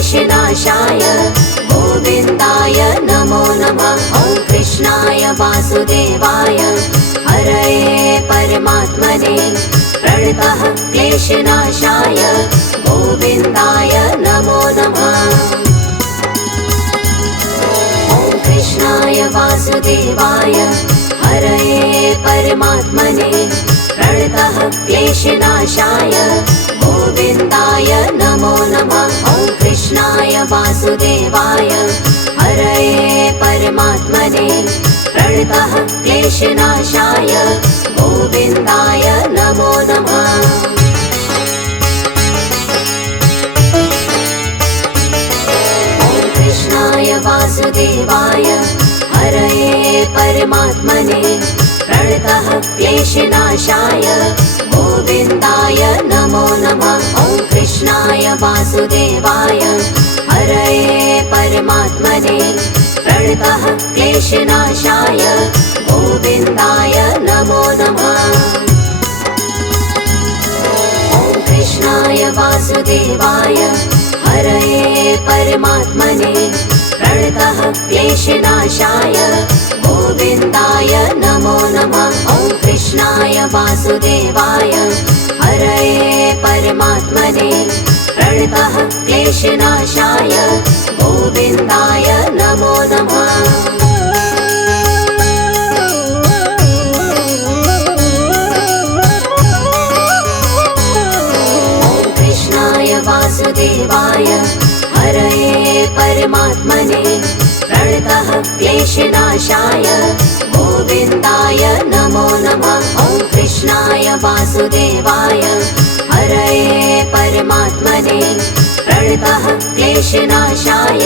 क्लेशनाशाय गोविन्दाय नमो नमः। ॐ कृष्णाय वासुदेवाय हरये परमात्मने प्रणतः क्लेशनाशाय गोविन्दाय नमो नमः। ॐ कृष्णाय वासुदेवाय हरये परमात्मने प्रणतः क्लेशनाशाय गोविन्दाय नमो नमः। ॐ कृष्णाय वासुदेवाय हरये परमात्मने प्रणतः क्लेशनाशाय गोविन्दाय नमो नमः। ॐ कृष्णाय वासुदेवाय हरये परमात्मने प्रणतः क्लेशनाशाय गोविन्दाय नमो नमः। ॐ कृष्णाय वासुदेवाय हरये परमात्मने प्रणतः क्लेशनाशाय गोविन्दाय नमो नमः। ॐ कृष्णाय वासुदेवाय हरये परमात्मने प्रणतः क्लेशनाशाय गोविन्दाय नमो नमः। ॐ कृष्णाय वासुदेवाय हरये परमात्मने प्रणतः क्लेशनाशाय गोविन्दाय नमो नमः। ॐ कृष्णाय वासुदेवाय हरये परमात्मने प्रणतः क्लेशनाशाय गोविन्दाय नमो नमः। ॐ कृष्णाय वासुदेवाय हरये परमात्मने प्रणतः क्लेशनाशाय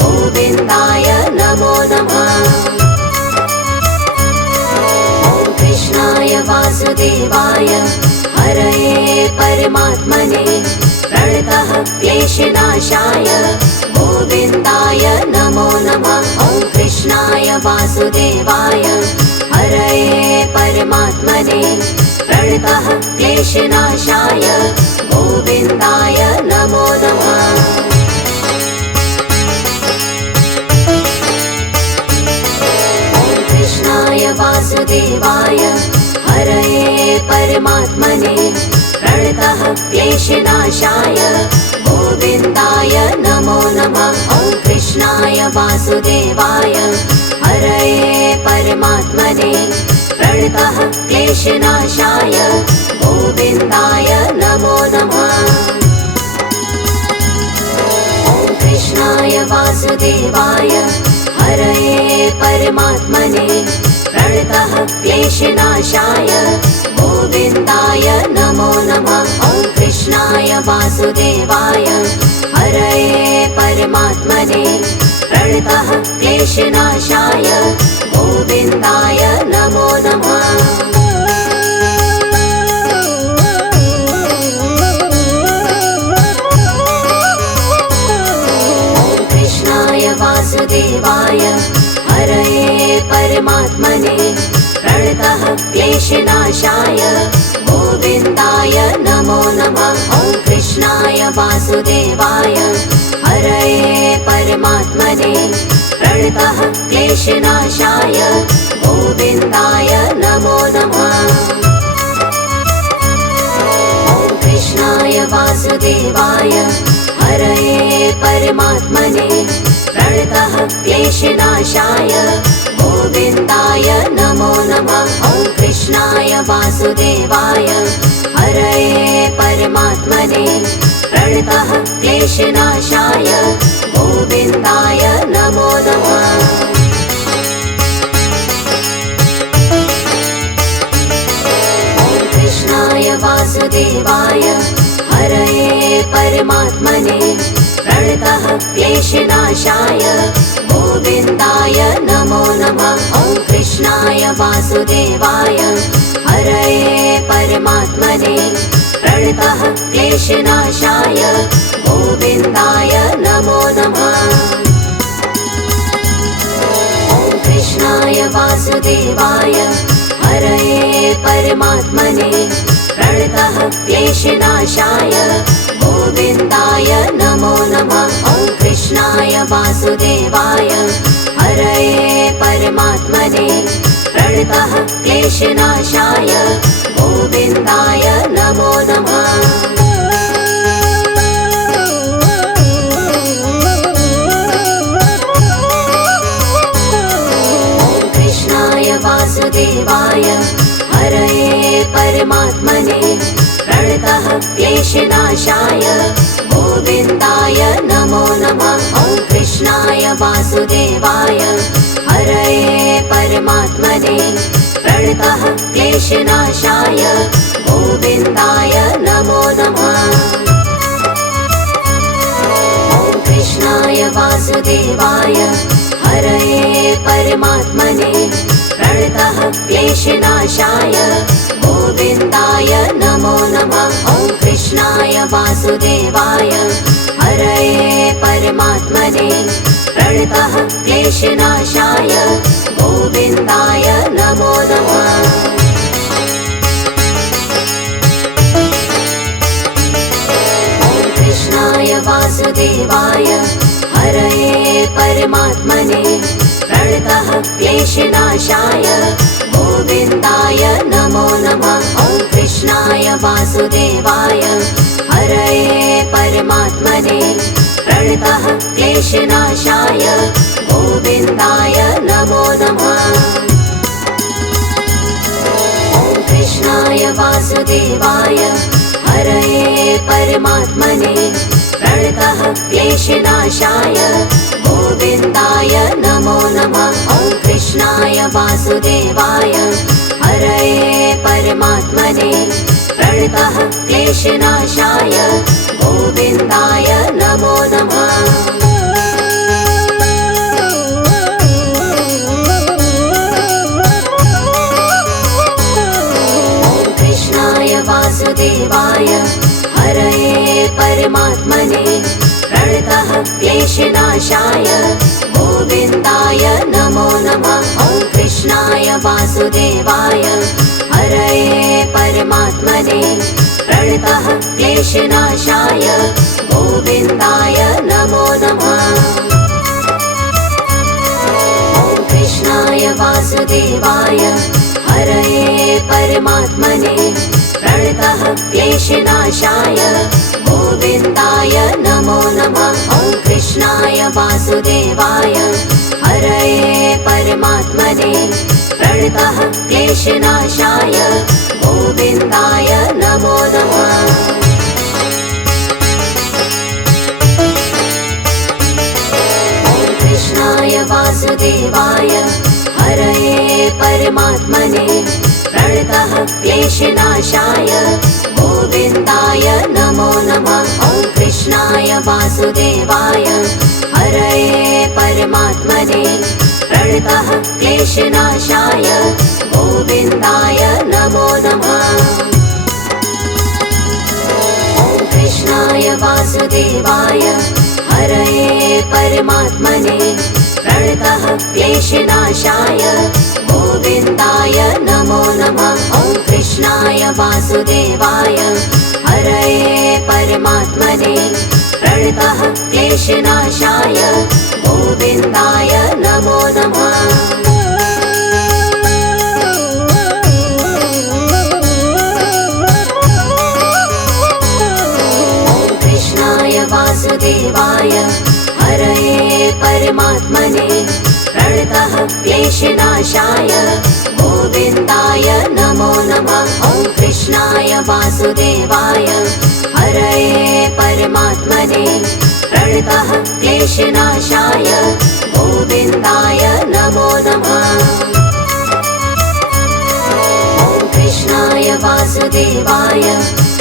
गोविन्दाय नमो नमः। ॐ कृष्णाय वासुदेवाय हरये परमात्मने प्रणतः क्लेशनाशाय गोविन्दाय नमो नमः। ॐ कृष्णाय वासुदेवाय हरये परमात्मने प्रणतः क्लेशनाशाय गोविन्दाय नमो नमः। ॐ कृष्णाय वासुदेवाय हरये परमात्मने प्रणतः क्लेशनाशाय गोविन्दाय नमो नमः। ॐ कृष्णाय वासुदेवाय हरये परमात्मने प्रणतः क्लेशनाशाय गोविन्दाय नमो नमः। ॐ कृष्णाय वासुदेवाय हरये परमात्मने प्रणतः क्लेशनाशाय गोविन्दाय नमो नमः। ॐ कृष्णाय वासुदेवाय हरये परमात्मने प्रणतः क्लेशनाशाय गोविन्दाय नमो नमः। ॐ कृष्णाय वासुदेवाय हरये परमात्मने प्रणतः क्लेशनाशाय गोविन्दाय नमो नमः। ॐ कृष्णाय वासुदेवाय हरये परमात्मने प्रणतः क्लेशनाशाय गोविन्दाय नमो नमः। ॐ कृष्णाय वासुदेवाय हरये परमात्मने प्रणतः क्लेशनाशाय गोविन्दाय नमो नमः। ॐ कृष्णाय वासुदेवाय हरये परमात्मने प्रणतः क्लेशनाशाय गोविन्दाय नमो नमः। ॐ कृष्णाय वासुदेवाय हरये परमात्मने प्रणतः क्लेशनाशाय गोविन्दाय नमो नमः। ॐ कृष्णाय वासुदेवाय हरये परमात्मने प्रणतः क्लेशनाशाय गोविन्दाय नमो नमः। ॐ कृष्णाय वासुदेवाय हरये परमात्मने प्रणतः क्लेशनाशाय गोविन्दाय नमो नमः। वासुदेवाय हरये परमात्मने प्रणतः क्लेशनाशाय गोविन्दाय नमो नमः। वासुदेवाय हरये परमात्मने प्रणतः क्लेशनाशाय गोविन्दाय नमो नमः। ॐ कृष्णाय वासुदेवाय हरये परमात्मने प्रणतः क्लेशनाशाय गोविन्दाय नमो नमः। ॐ कृष्णाय वासुदेवाय हरये परमात्मने प्रणतः क्लेशनाशाय गोविन्दाय नमो नमः। ॐ कृष्णाय वासुदेवाय हरये परमात्मने प्रणतः क्लेशनाशाय गोविन्दाय नमो नमः। ॐ कृष्णाय वासुदेवाय हरये परमात्मने प्रणतः क्लेशनाशाय गोविन्दाय नमो नमः। ॐ कृष्णाय वासुदेवाय हरये परमात्मने प्रणतः क्लेशनाशाय गोविन्दाय नमो नमः। ॐ कृष्णाय वासुदेवाय हरये परमात्मने प्रणतः क्लेशनाशाय गोविन्दाय नमो नमः। ॐ कृष्णाय वासुदेवाय हरये परमात्मने प्रणतः क्लेशनाशाय गोविन्दाय नमो नमः। ॐ कृष्णाय वासुदेवाय हरये परमात्मने प्रणतः क्लेशनाशाय गोविन्दाय नमो नमः। ॐ कृष्णाय वासुदेवाय हरये परमात्मने प्रणतः क्लेशनाशाय गोविन्दाय नमो नमः। ॐ कृष्णाय वासुदेवाय हरये परमात्मने प्रणतः क्लेशनाशाय गोविन्दाय नमो नमः। ॐ कृष्णाय वासुदेवाय हरये परमात्मने प्रणतः क्लेशनाशाय गोविन्दाय नमो नमः। ॐ कृष्णाय वासुदेवाय हरये परमात्मने प्रणतः क्लेशनाशाय गोविन्दाय नमो नमः। ॐ कृष्णाय वासुदेवाय हरये परमात्मने प्रणतः क्लेशनाशाय गोविन्दाय नमो नमः। ॐ कृष्णाय वासुदेवाय हरये परमात्मने प्रणतः क्लेशनाशाय गोविन्दाय नमो नमः। ॐ कृष्णाय वासुदेवाय हरये परमात्मने प्रणतः क्लेशनाशाय गोविन्दाय नमो नमः। ॐ कृष्णाय वासुदेवाय हरये परमात्मने प्रणतः क्लेशनाशाय गोविन्दाय नमो नमः। ॐ कृष्णाय वासुदेवाय हरये परमात्मने प्रणतः क्लेशनाशाय गोविन्दाय नमो नमः। ॐ कृष्णाय वासुदेवाय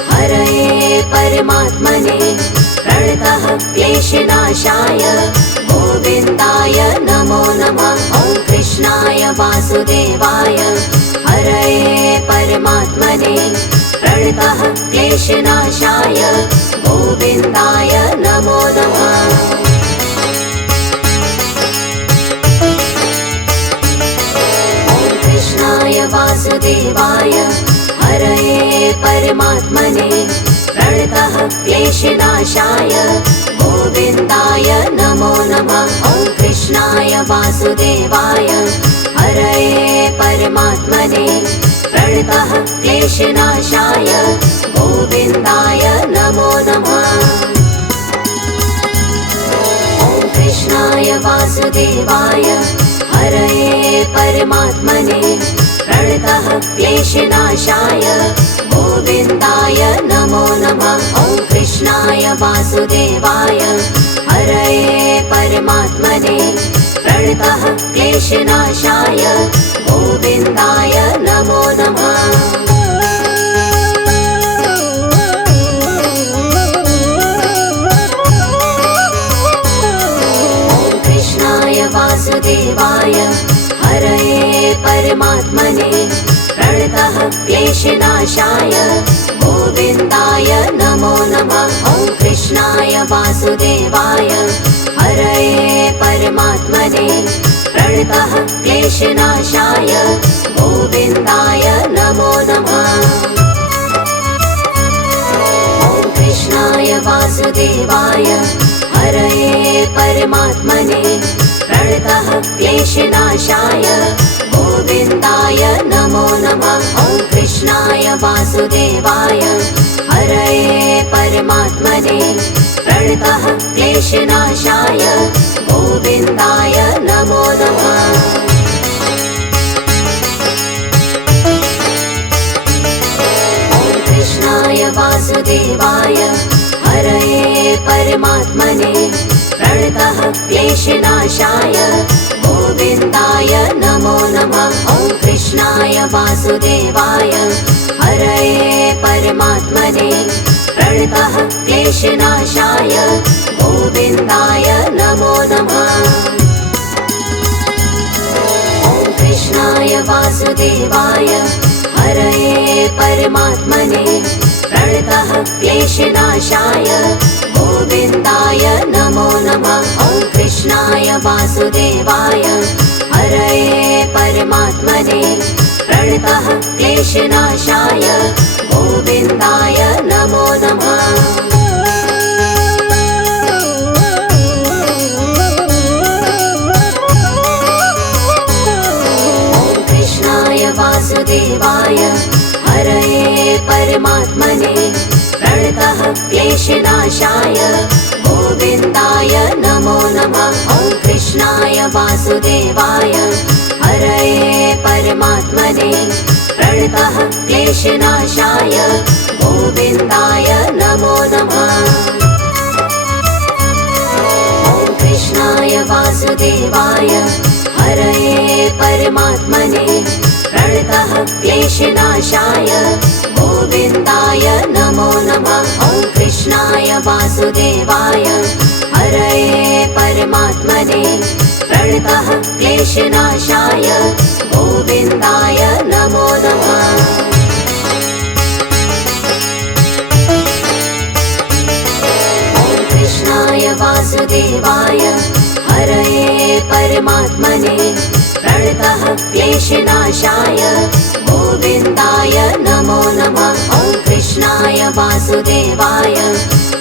हरये परमात्मने प्रणतः क्लेशनाशाय गोविन्दाय नमो नमः। ॐ कृष्णाय वासुदेवाय हरये परमात्मने प्रणतः क्लेशनाशाय गोविन्दाय नमो नमः। ॐ कृष्णाय वासुदेवाय हरये परमात्मने प्रणतः क्लेशनाशाय गोविन्दाय नमो नमः। ॐ वासुदेवाय हरये परमात्मने प्रणतः क्लेशनाशाय गोविन्दाय नमो नमः। ॐ कृष्णाय वासुदेवाय हरये परमात्मने प्रणतः क्लेशनाशाय गोविन्दाय नमो नमः। ॐ कृष्णाय वासुदेवाय हरये परमात्मने प्रणतः क्लेशनाशाय गोविन्दाय नमो नमः। ॐ कृष्णाय वासुदेवाय हरये परमात्मने प्रणतः क्लेशनाशाय गोविन्दाय नमो नमः। ॐ कृष्णाय वासुदेवाय हरये परमात्मने प्रणतः क्लेशनाशाय गोविन्दाय नमो नमः। ॐ कृष्णाय वासुदेवाय हरये परमात्मने प्रणतः क्लेशनाशाय गोविन्दाय नमो नमः। ॐ कृष्णाय वासुदेवाय हरये परमात्मने प्रणतः क्लेशनाशाय गोविन्दाय नमो नमः। ॐ कृष्णाय वासुदेवाय हरये परमात्मने प्रणतः क्लेशनाशाय गोविन्दाय नमो नमः। ॐ कृष्णाय वासुदेवाय हरये परमात्मने प्रणतः क्लेशनाशाय गोविन्दाय नमो नमः। ॐ कृष्णाय वासुदेवाय हरये परमात्मने प्रणतः क्लेशनाशाय गोविन्दाय नमो नमः। ॐ कृष्णाय वासुदेवाय हरये परमात्मने प्रणतः क्लेशनाशाय गोविन्दाय नमो नमः। ॐ कृष्णाय वासुदेवाय हरये परमात्मने प्रणतः क्लेशनाशाय गोविन्दाय नमो नमः। ॐ कृष्णाय वासुदेवाय हरये परमात्मने प्रणतः क्लेशनाशाय गोविन्दाय नमो नमः। ॐ कृष्णाय वासुदेवाय हरये परमात्मने प्रणतः क्लेशनाशाय गोविन्दाय नमो नमः। ॐ कृष्णाय वासुदेवाय हरये परमात्मने प्रणतः क्लेशनाशाय गोविन्दाय नमो नमः। ॐ कृष्णाय वासुदेवाय हरये परमात्मने प्रणतः क्लेशनाशाय गोविन्दाय नमो नमः। ॐ कृष्णाय वासुदेवाय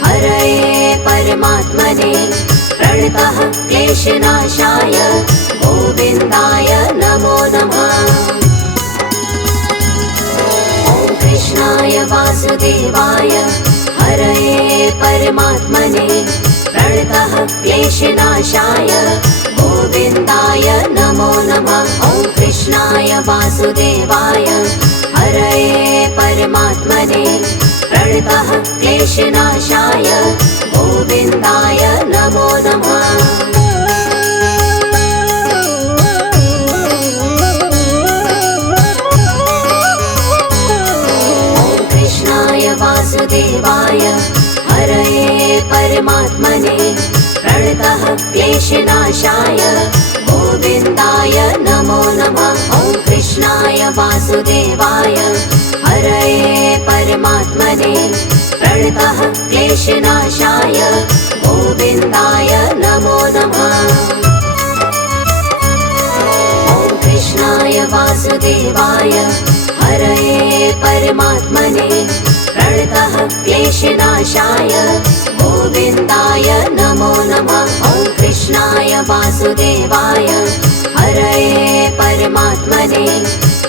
हरये परमात्मने प्रणतः क्लेशनाशाय गोविन्दाय नमो नमः। ॐ कृष्णाय वासुदेवाय हरये परमात्मने प्रणतः क्लेशनाशाय गोविन्दाय नमो नमः। ॐ कृष्णाय वासुदेवाय हरये परमात्मने प्रणतः क्लेशनाशाय गोविन्दाय नमो नमः। ॐ कृष्णाय वासुदेवाय हरये परमात्मने प्रणतः क्लेशनाशाय गोविन्दाय नमो नमः। ॐ कृष्णाय वासुदेवाय हरये परमात्मने प्रणतः क्लेशनाशाय गोविन्दाय नमो नमः। ॐ कृष्णाय वासुदेवाय हरये परमात्मने प्रणतः क्लेशनाशाय गोविन्दाय नमो नमः। ॐ कृष्णाय वासुदेवाय वासुदेवाय हरये परमात्मने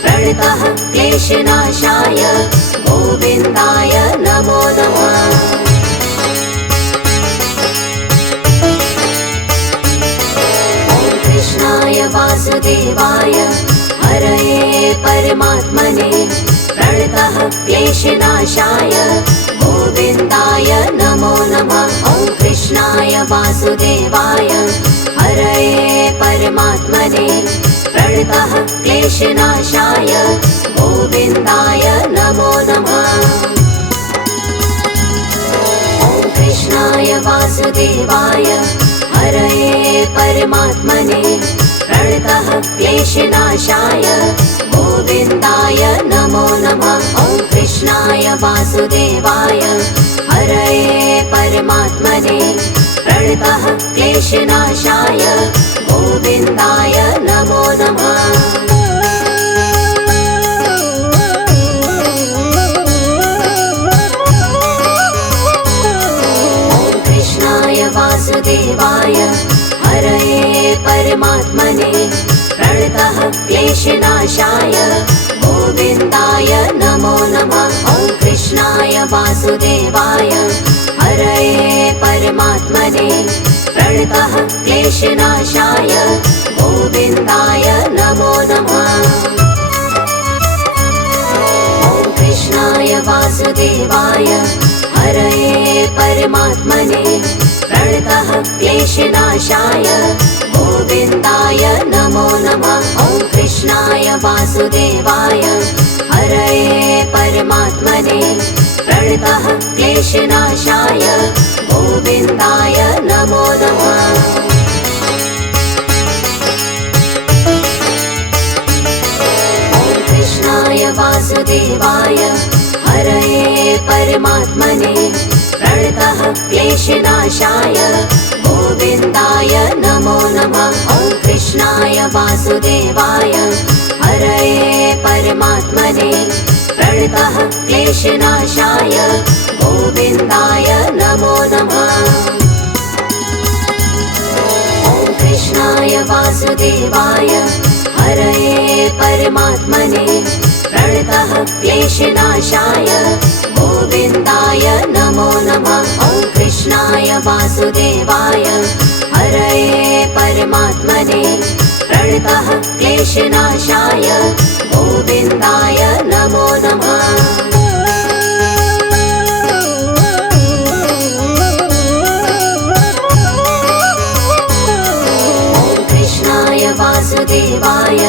प्रणतः क्लेशनाशाय गोविन्दाय नमो नमः। कृष्णाय वासुदेवाय हरये परमात्मने प्रणतः क्लेशनाशाय गोविन्दाय नमो नमः। ॐ कृष्णाय वासुदेवाय हरये परमात्मने प्रणतः क्लेशनाशाय गोविन्दाय नमो नमः। ॐ कृष्णाय वासुदेवाय हरये परमात्मने प्रणतः क्लेशनाशाय गोविन्दाय नमो नमः। ॐ कृष्णाय वासुदेवाय हरये परमात्मने प्रणतः क्लेशनाशाय गोविन्दाय नमो नमः। वासुदेवाय हरये परमात्मने प्रणतः क्लेशनाशाय गोविन्दाय नमो नमः। ॐ कृष्णाय वासुदेवाय हरये परमात्मने प्रणतः क्लेशनाशाय गोविन्दाय नमो नमः। ॐ कृष्णाय वासुदेवाय हरये परमात्मने प्रणतः क्लेशनाशाय गोविन्दाय नमो नमः। ॐ कृष्णाय वासुदेवाय हरये परमात्मने प्रणतः क्लेशनाशाय गोविन्दाय नमो नमः। ॐ कृष्णाय वासुदेवाय हरये परमात्मने प्रणतः क्लेशनाशाय गोविन्दाय नमो नमः। ॐ कृष्णाय वासुदेवाय हरये परमात्मने प्रणतः क्लेशनाशाय गोविन्दाय नमो नमः। ॐ कृष्णाय वासुदेवाय हरये परमात्मने प्रणतः क्लेशनाशाय गोविन्दाय नमो नमः। ॐ कृष्णाय वासुदेवाय हरये परमात्मने प्रणतः क्लेशनाशाय गोविन्दाय नमो नमः। ॐ कृष्णाय वासुदेवाय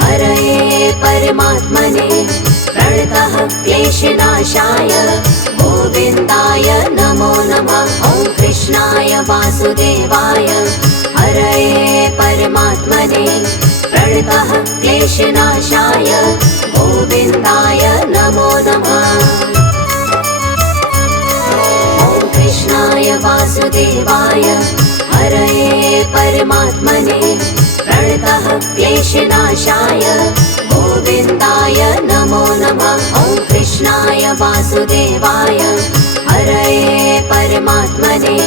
हरये परमात्मने प्रणतः क्लेशनाशाय गोविन्दाय नमो नमः। ॐ कृष्णाय वासुदेवाय हरये परमात्मने प्रणतः क्लेशनाशाय गोविन्दाय नमो नमः। ॐ कृष्णाय वासुदेवाय हरये परमात्मने प्रणतः क्लेशनाशाय गोविन्दाय नमो नमः। ॐ कृष्णाय वासुदेवाय हरये परमात्मने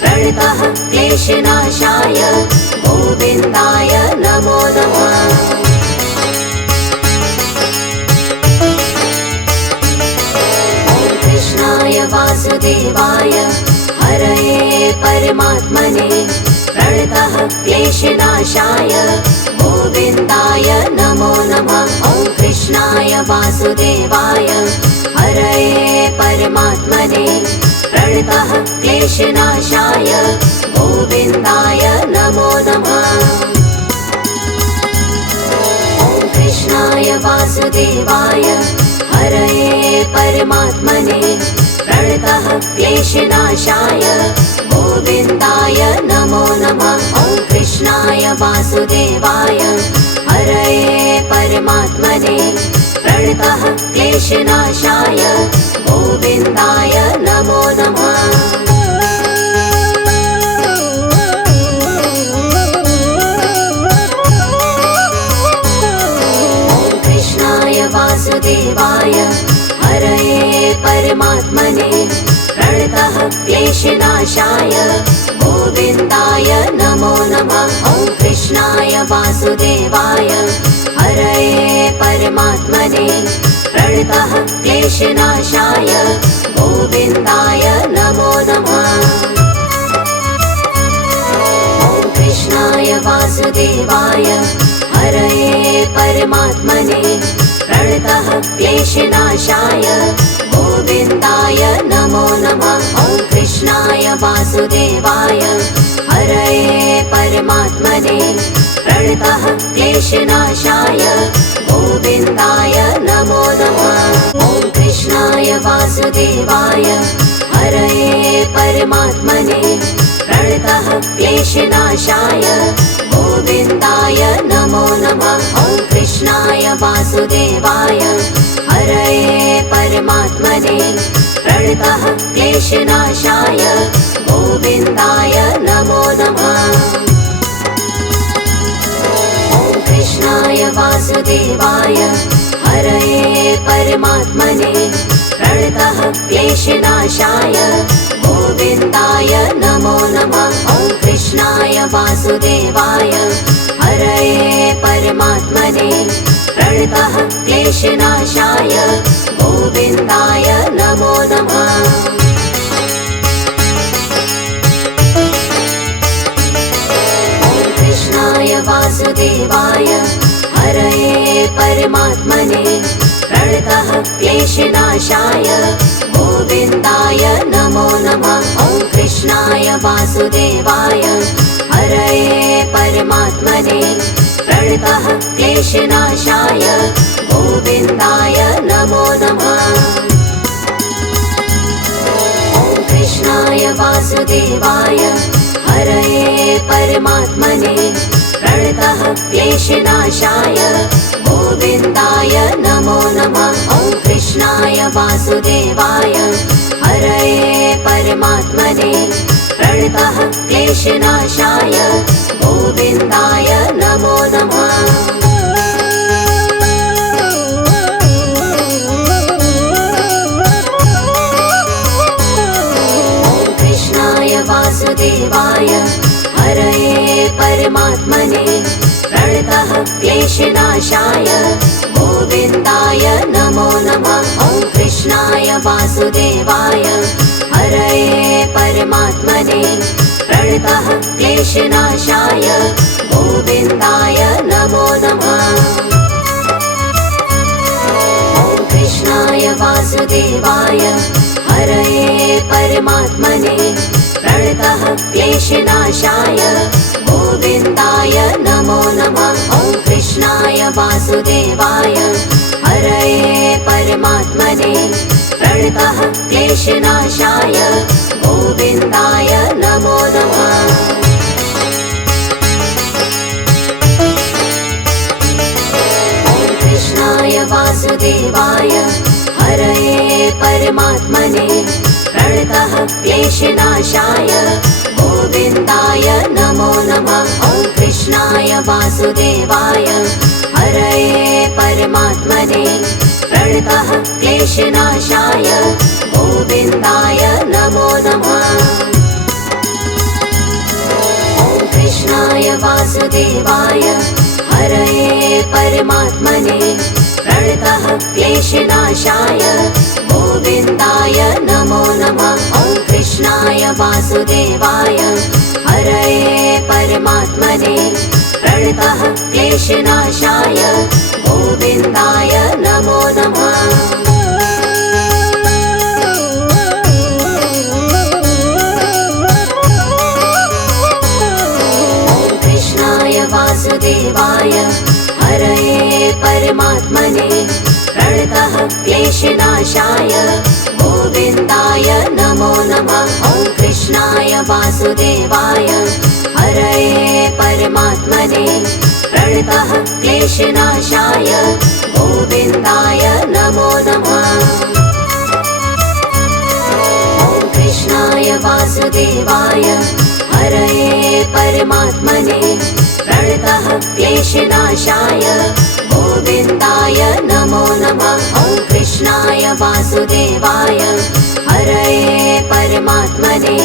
प्रणतः क्लेशनाशाय गोविन्दाय नमो नमः। ॐ कृष्णाय वासुदेवाय हरये परमात्मने प्रणतः क्लेशनाशाय गोविन्दाय नमो नमः। ॐ कृष्णाय वासुदेवाय हरये परमात्मने प्रणतः क्लेशनाशाय गोविन्दाय नमो नमः। ॐ कृष्णाय वासुदेवाय हरये परमात्मने प्रणतः क्लेशनाशाय गोविन्दाय नमो नमः। ॐ कृष्णाय वासुदेवाय हरये परमात्मने प्रणतः क्लेशनाशाय गोविन्दाय नमो नमः। ॐ कृष्णाय वासुदेवाय हरये परमात्मने प्रणतः क्लेशनाशाय गोविन्दाय नमो नमः। कृष्णाय वासुदेवाय हरये परमात्मने प्रणतः क्लेशनाशाय गोविन्दाय नमो नमः। ॐ कृष्णाय वासुदेवाय हरये परमात्मने प्रणतः क्लेशनाशाय गोविन्दाय नमो नमः। ॐ कृष्णाय वासुदेवाय हरये परमात्मने प्रणतः क्लेशनाशाय गोविन्दाय नमो नमः। ॐ कृष्णाय वासुदेवाय हरये परमात्मने प्रणतः क्लेशनाशाय गोविन्दाय नमो नमः। ॐ कृष्णाय वासुदेवाय हरये परमात्मने प्रणतः क्लेशनाशाय गोविन्दाय नमो नमः। ॐ कृष्णाय वासुदेवाय हरये परमात्मने प्रणतः क्लेशनाशाय गोविन्दाय नमो नमः। ॐ कृष्णाय वासुदेवाय हरये परमात्मने प्रणतः क्लेशनाशाय गोविन्दाय नमो नमः। ॐ कृष्णाय वासुदेवाय हरये परमात्मने प्रणतः क्लेशनाशाय गोविन्दाय नमो नमः। ॐ कृष्णाय वासुदेवाय हरये परमात्मने प्रणतः क्लेशनाशाय गोविन्दाय नमो नमः। ॐ कृष्णाय वासुदेवाय हरये परमात्मने प्रणतः क्लेशनाशाय गोविन्दाय नमो नमः। ॐ कृष्णाय वासुदेवाय हरये परमात्मने प्रणतः क्लेशनाशाय गोविन्दाय नमो नमः। ॐ कृष्णाय वासुदेवाय हरये परमात्मने प्रणतः क्लेशनाशाय गोविन्दाय नमो नमः। ॐ कृष्णाय वासुदेवाय हरये परमात्मने प्रणतः क्लेशनाशाय गोविन्दाय नमो नमः। ॐ कृष्णाय वासुदेवाय हरये परमात्मने प्रणतः क्लेशनाशाय गोविन्दाय नमो नमः। ॐ कृष्णाय वासुदेवाय हरये परमात्मने प्रणतः क्लेशनाशाय गोविन्दाय नमो नमः। ॐ कृष्णाय वासुदेवाय हरये परमात्मने प्रणतः क्लेशनाशाय गोविन्दाय नमो नमः। ॐ कृष्णाय वासुदेवाय हरये परमात्मने प्रणतः क्लेशनाशाय गोविन्दाय नमो नमः। ॐ कृष्णाय वासुदेवाय हरये परमात्मने प्रणतः क्लेशनाशाय गोविन्दाय नमो नमः। ॐ कृष्णाय वासुदेवाय हरये परमात्मने प्रणतः क्लेशनाशाय गोविन्दाय नमो नमः। ॐ कृष्णाय वासुदेवाय हरये परमात्मने प्रणतः क्लेशनाशाय गोविन्दाय नमो नमः। ॐ कृष्णाय वासुदेवाय हरये परमात्मने प्रणतः क्लेशनाशाय गोविन्दाय नमो नमः। ॐ कृष्णाय वासुदेवाय हरये परमात्मने प्रणतः क्लेशनाशाय गोविन्दाय नमो नमः। ॐ कृष्णाय वासुदेवाय हरये परमात्मने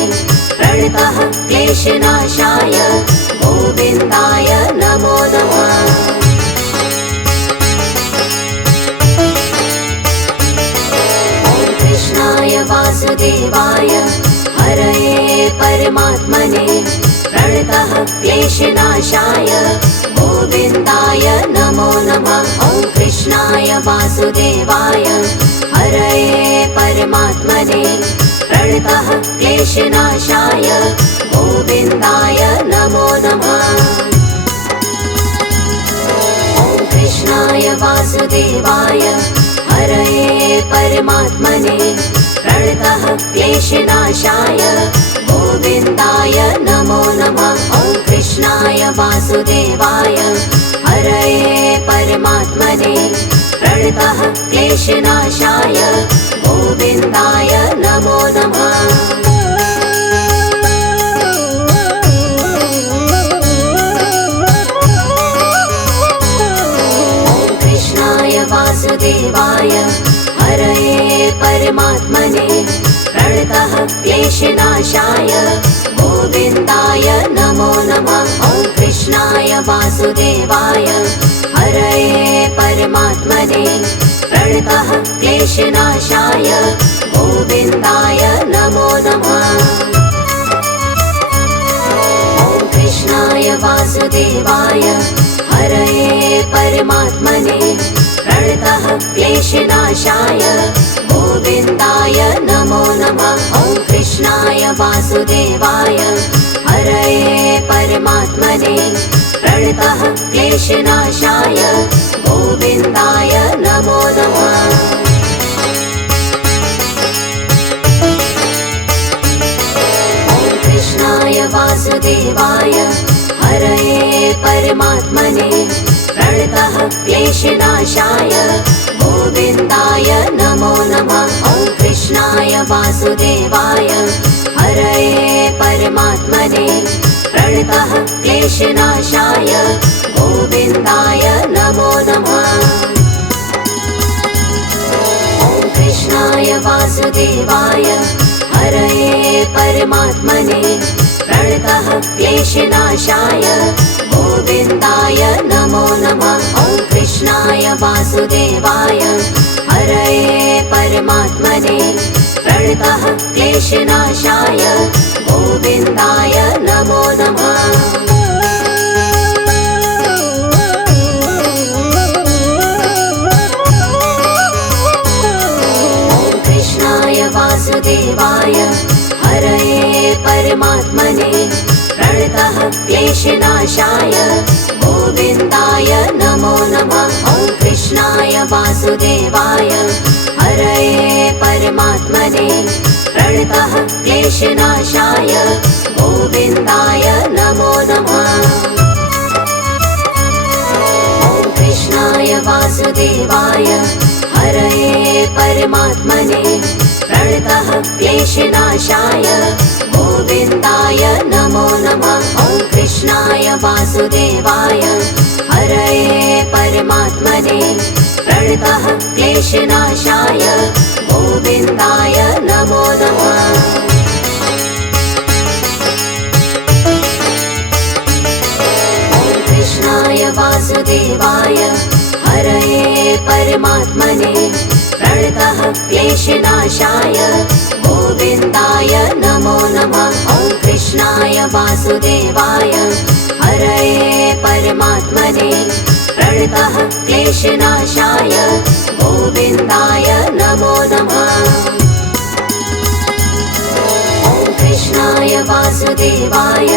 प्रणतः क्लेशनाशाय गोविन्दाय गोविन्दाय नमो नमः। ॐ कृष्णाय वासुदेवाय हरये परमात्मने प्रणतः क्लेशनाशाय गोविन्दाय नमो नमः। ॐ कृष्णाय वासुदेवाय हरये परमात्मने प्रणतः क्लेशनाशाय गोविन्दाय नमो नमः। ॐ कृष्णाय वासुदेवाय हरये परमात्मने प्रणतः क्लेशनाशाय गोविन्दाय नमो नमः। ॐ कृष्णाय वासुदेवाय हरये परमात्मने प्रणतः क्लेशनाशाय गोविन्दाय नमो नमः। ॐ कृष्णाय वासुदेवाय हरये परमात्मने प्रणतः क्लेशनाशाय गोविन्दाय नमो नमः। ॐ कृष्णाय वासुदेवाय हरये परमात्मने प्रणतः क्लेशनाशाय गोविन्दाय नमो नमः। ॐ कृष्णाय वासुदेवाय हरये परमात्मने प्रणतः क्लेशनाशाय गोविन्दाय नमो नमः। ॐ कृष्णाय वासुदेवाय हरये परमात्मने प्रणतः क्लेशनाशाय गोविन्दाय नमो नमः। ॐ कृष्णाय वासुदेवाय हरये परमात्मने प्रणतः क्लेशनाशाय गोविन्दाय नमो नमः। ॐ कृष्णाय वासुदेवाय हरये परमात्मने प्रणतः क्लेशनाशाय गोविन्दाय नमो नमः। ॐ कृष्णाय वासुदेवाय हरये परमात्मने प्रणतः क्लेशनाशाय गोविन्दाय नमो नमः। ॐ कृष्णाय वासुदेवाय हरये परमात्मने प्रणतः क्लेशनाशाय गोविन्दाय नमो नमः। ॐ कृष्णाय वासुदेवाय हरये परमात्मने प्रणतः क्लेशनाशाय गोविन्दाय नमो नमः। ॐ कृष्णाय वासुदेवाय हरये परमात्मने प्रणतः क्लेशनाशाय गोविन्दाय नमो नमः। ॐ कृष्णाय वासुदेवाय हरये परमात्मने प्रणतः क्लेशनाशाय गोविन्दाय नमो नमः। ॐ कृष्णाय वासुदेवाय हरये परमात्मने प्रणतः क्लेशनाशाय गोविन्दाय नमो नमः। ॐ कृष्णाय वासुदेवाय हरये परमात्मने प्रणतः क्लेशनाशाय गोविन्दाय नमो नमः। ॐ कृष्णाय वासुदेवाय हरये परमात्मने प्रणतः क्लेशनाशाय गोविन्दाय नमो नमः। ॐ कृष्णाय वासुदेवाय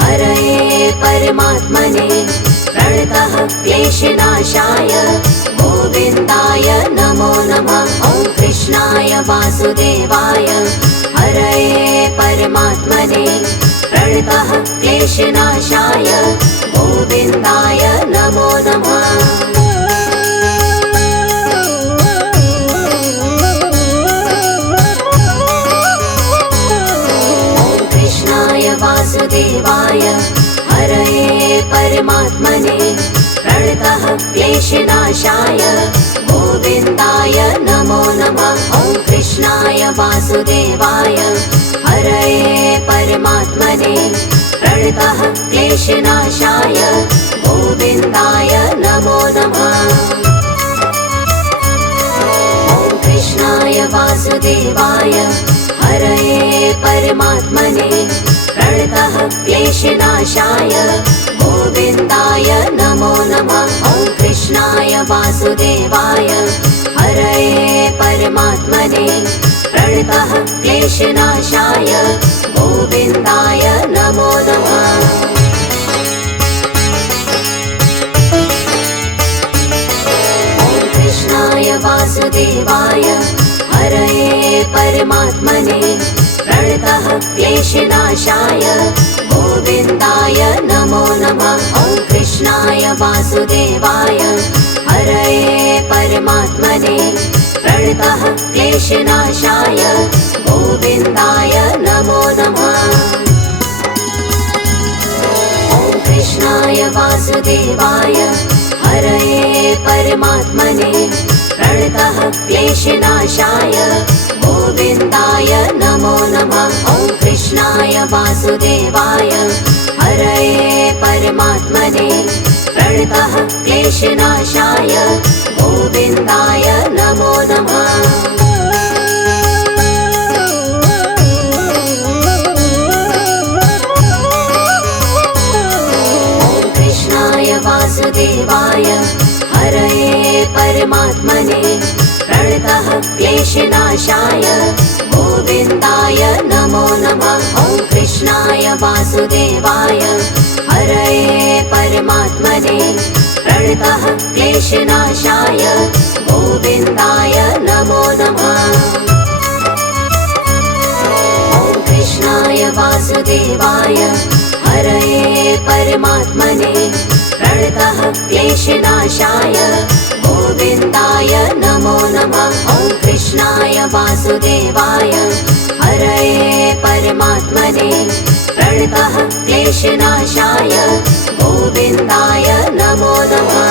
हरये परमात्मने प्रणतः क्लेशनाशाय गोविन्दाय नमो नमः। ॐ कृष्णाय वासुदेवाय हरये परमात्मने प्रणतः क्लेशनाशाय गोविन्दाय नमो नमः। ॐ कृष्णाय वासुदेवाय हरये परमात्मने प्रणतः क्लेशनाशाय गोविन्दाय नमो नमः। ॐ कृष्णाय वासुदेवाय हरये परमात्मने प्रणतः क्लेशनाशाय गोविन्दाय नमो नमः। ॐ कृष्णाय वासुदेवाय हरये परमात्मने प्रणतः क्लेशनाशाय गोविन्दाय नमो नमः। ॐ कृष्णाय वासुदेवाय हरये परमात्मने प्रणतः क्लेशनाशाय गोविन्दाय नमो नमः। ॐ कृष्णाय वासुदेवाय हरये परमात्मने प्रणतः क्लेशनाशाय गोविन्दाय नमो नमः। ॐ कृष्णाय वासुदेवाय हरये परमात्मने प्रणतः क्लेशनाशाय गोविन्दाय नमो नमः। ॐ कृष्णाय वासुदेवाय हरये परमात्मने प्रणतः क्लेशनाशाय गोविन्दाय नमो नमः। ॐ कृष्णाय वासुदेवाय हरये परमात्मने प्रणतः क्लेशनाशाय गोविन्दाय नमो नमः। ॐ कृष्णाय वासुदेवाय हरये परमात्मने प्रणतः क्लेशनाशाय गोविन्दाय नमो नमः। ॐ कृष्णाय वासुदेवाय हरये परमात्मने प्रणतः क्लेशनाशाय गोविन्दाय नमो नमः। ॐ कृष्णाय वासुदेवाय हरये परमात्मने प्रणतः क्लेशनाशाय गोविन्दाय नमो नमः। ॐ कृष्णाय वासुदेवाय हरये परमात्मने प्रणतः क्लेशनाशाय गोविन्दाय नमो नमः।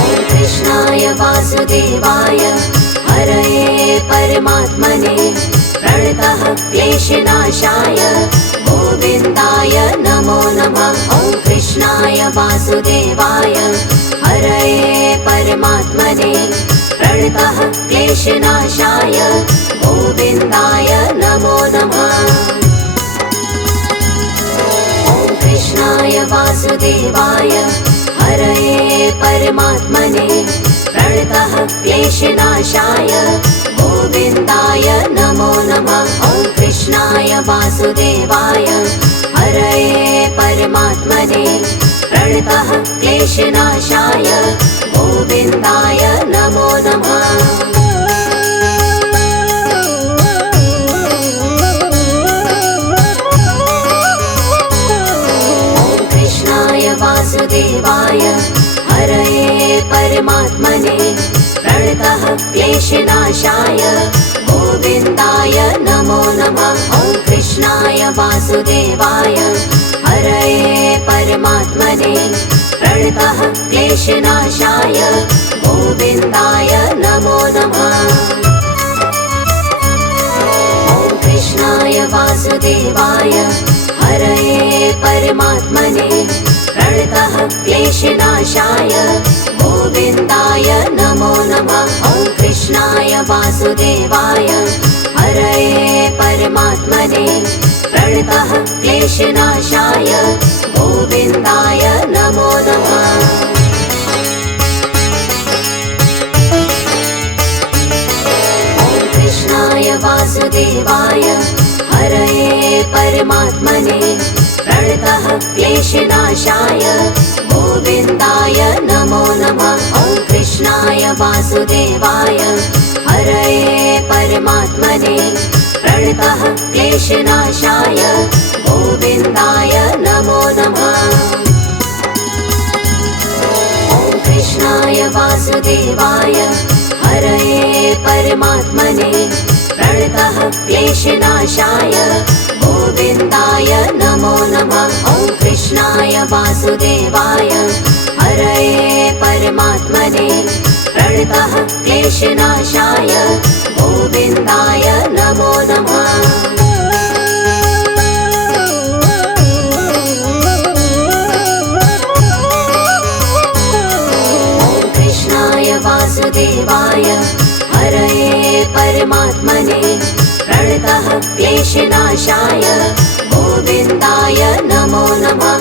ॐ कृष्णाय वासुदेवाय हरये परमात्मने प्रणतः क्लेशनाशाय गोविन्दाय नमो नमः। ॐ कृष्णाय वासुदेवाय हरये परमात्मने प्रणतः क्लेशनाशाय गोविन्दाय नमो नमः। ॐ कृष्णाय वासुदेवाय हरये परमात्मने प्रणतः क्लेशनाशाय गोविन्दाय नमो नमः। ॐ कृष्णाय वासुदेवाय हरये परमात्मने प्रणतः क्लेशनाशाय गोविन्दाय नमो नमः। ॐ कृष्णाय वासुदेवाय हरये परमात्मने प्रणतः क्लेशनाशाय गोविन्दाय नमो नमः। ॐ कृष्णाय वासुदेवाय हरये परमात्मने प्रणतः क्लेशनाशाय गोविन्दाय नमो नमः। ॐ कृष्णाय वासुदेवाय हरये परमात्मने प्रणतः क्लेशनाशाय गोविन्दाय नमो नमः। ॐ कृष्णाय वासुदेवाय हरये परमात्मने प्रणतः क्लेशनाशाय गोविन्दाय नमो नमः। ॐ कृष्णाय वासुदेवाय हरये परमात्मने प्रणतः क्लेशनाशाय गोविन्दाय नमो नमः। ॐ कृष्णाय वासुदेवाय हरये परमात्मने प्रणतः क्लेशनाशाय गोविन्दाय नमो नमः। ॐ कृष्णाय वासुदेवाय हरये परमात्मने प्रणतः क्लेशनाशाय गोविन्दाय नमो नमः। ॐ कृष्णाय वासुदेवाय हरये परमात्मने प्रणतः क्लेशनाशाय गोविन्दाय नमो नमः। वासुदेवाय हरये परमात्मने प्रणतः क्लेशनाशाय गोविन्दाय नमो नमः।